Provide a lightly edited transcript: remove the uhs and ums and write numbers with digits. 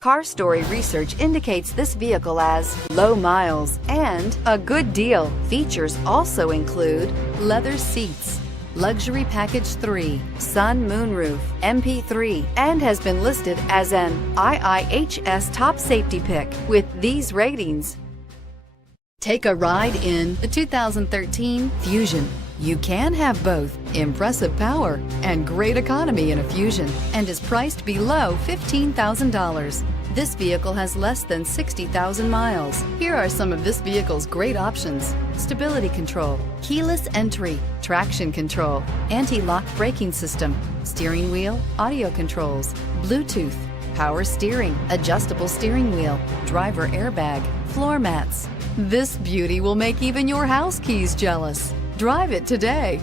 Car Story research indicates this vehicle as low miles and a good deal. Features also include leather seats, luxury package 3, sun moonroof, MP3, and has been listed as an IIHS top safety pick with these ratings. Take a ride in the 2013 Fusion. You can have both impressive power and great economy in a Fusion and is priced below $15,000. This vehicle has less than 60,000 miles. Here are some of this vehicle's great options: stability control, keyless entry, traction control, anti-lock braking system, steering wheel audio controls, Bluetooth, power steering, adjustable steering wheel, driver airbag, floor mats. This beauty will make even your house keys jealous. Drive it today.